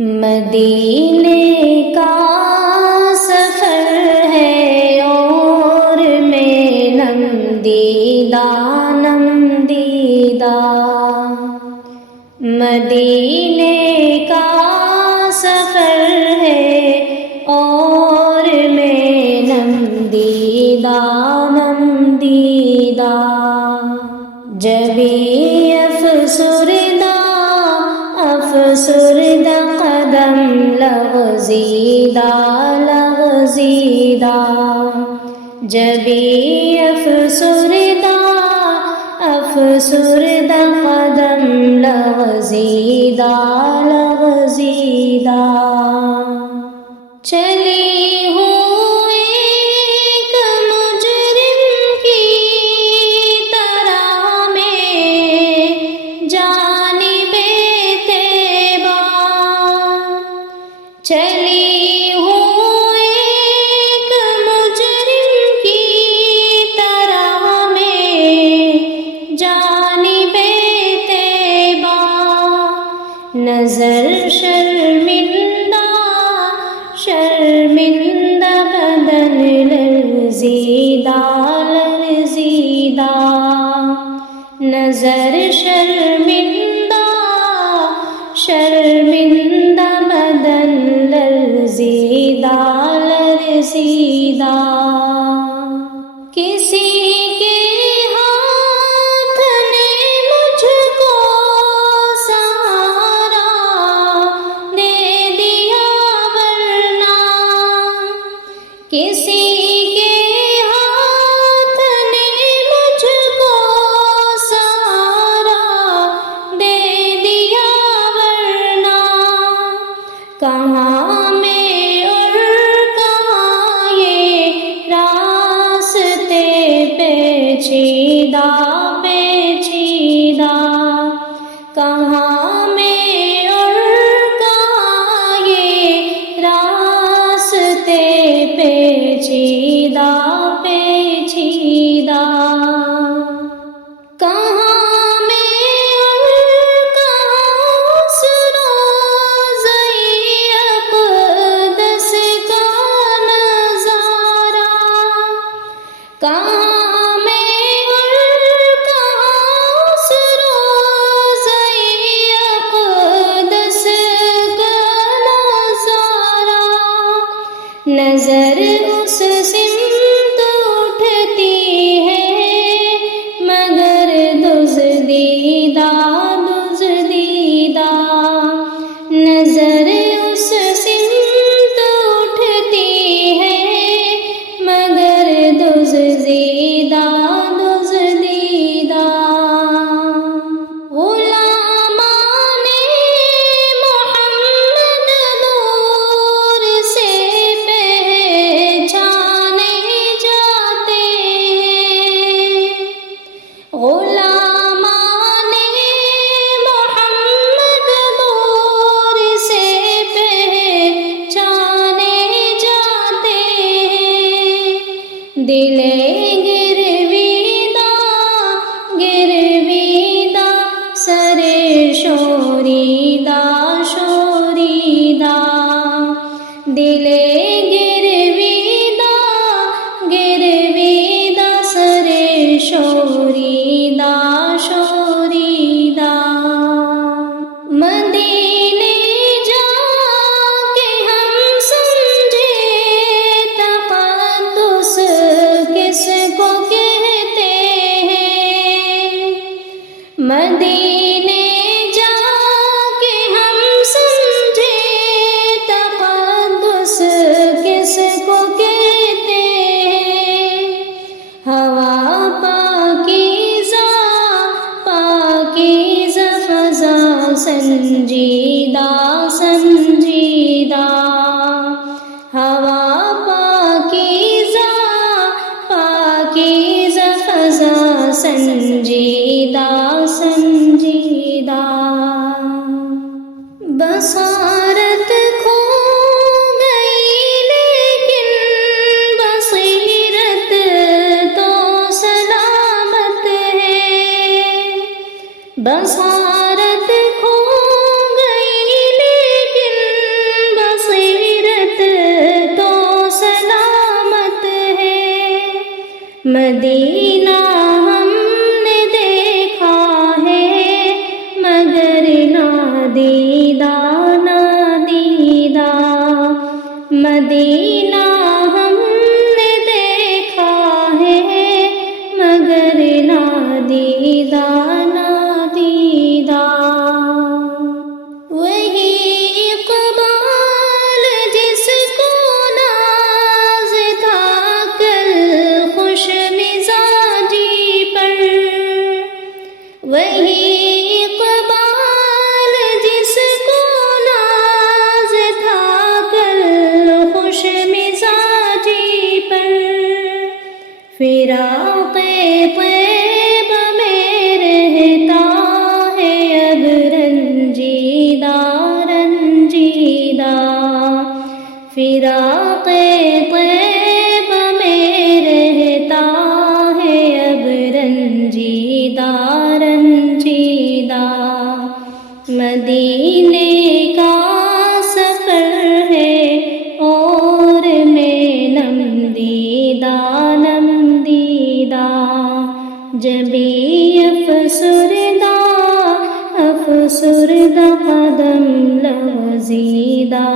مدینے کا سفر ہے اور میں نم دیدہ مدینے کا سفر ہے اور میں نم دیدہ جبی افسردہ قدم لغزیدہ جبی افسردہ قدم لغزیدہ چلی ہوں ایک مجرم کی طرح میں جانب طیبہ چلی ہوں ایک مجرم کی طرح میں جانب طیبہ نظر شرمندہ بدن لرزیدہ نظر شرمندہ بدن لرزیدہ کسی کے ہاتھ نے مجھ کو سہارا دے دیا ورنہ کسی کے ہاتھ نے مجھ کو سہارا دے دیا ورنہ کہاں میں اور کہاں یہ راستے پیچیدہ کہاں میں اور کہاں یہ راستے پیچیدہ کہاں میں اور کہاں اس روضہ اقدس کا نظارہ کہاں میں اور کہاں اس روضہ اقدس کا نظارہ نظر اس سمت اٹھتی ہے مگر دزدیدہ نظر اس سمت اٹھتی ہے مگر دزدیدہ غلامان محمد دور سے پہچانے جاتے ہیں غلامان محمد دور سے پہچانے جاتے ہیں دل گرویدہ سر شوریدہ دل گرویدہ سر شوریدہ مدینے جا کے ہم سمجھے تقدس کس کو کہتے ہیں مدینے جا کے ہم سمجھے تقدس کس کو کہتے ہیں ہوا پاکیزہ فضا سنجیدہ ہوا پاکیزہ فضا سنجیدہ بصارت کھو گئی لیکن بصیرت تو سلامت ہے بصارت کھو گئی لیکن مدینہ ہم نے دیکھا ہے مگر نادیدہ نادیدہ، مدینہ ہم نے دیکھا ہے مگر نادیدہ نادیدہ۔ وہی اقبال جس کو ناز تھا کل خوش مزاجی پر، وہی اقبال جس کو ناز تھا کل خوش مزاجی پر، فراق طیب میں رہتا ہے اب رنجیدہ رنجیدہ، فراق طیب میں رہتا ہے اب رنجیدہ رنجیدہ۔ مدینے کا سفر ہے اور میں نم دیدہ نم دیدہ، جبھی افسردہ افسردہ قدم لغزیدہ